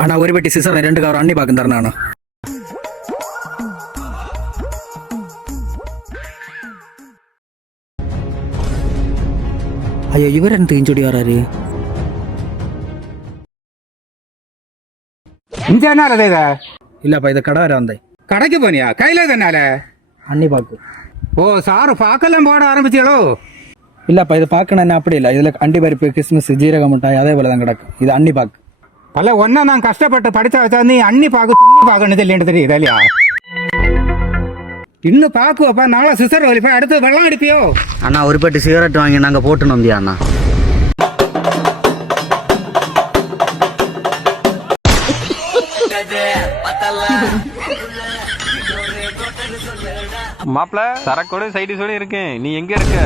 அண்ணா ஒரு பெட்டி scissor 2 cover அண்ணி பாக்கு தரணா. ஐயோ இவர் என்ன தீஞ்சொடி வராரு. இங்க என்ன இத? இல்லப்பா இது கடை வர வந்தேன். கடைக்கு போனியா? கையில தன்னால அண்ணி பாக்கு. ஓ சாரு பாக்கெல்லாம் போட ஆரம்பிச்சியளோ? இல்லப்பா இது பாக்கணும் என்ன அப்படி இல்லை. இதுல அண்டி பருப்பு கிஸ்மிஸ் ஜீரக மிட்டாய் அதே போல தான் கிடக்கும். இது அண்ணி பாக்கு. பல ஒன்னா நான் கஷ்டப்பட்டு படிச்சா வச்சா நீ அண்ணி பாக்கு துண்ணி பாக்கணும் இல்லைன்னு தெரியுது இல்லையா? இன்னும் பாக்குவப்பா நாளை சிசர் வலிப்பா அடுத்து வெள்ளம் அடிப்பியோ? அண்ணா ஒரு பெட்டி சிகரெட் வாங்கி நாங்கள் போட்டுன்னு வந்தியா அண்ணா? மாப்பிள்ள சரக்கோடு சைடிஸோடு இருக்கேன், நீ எங்க இருக்க?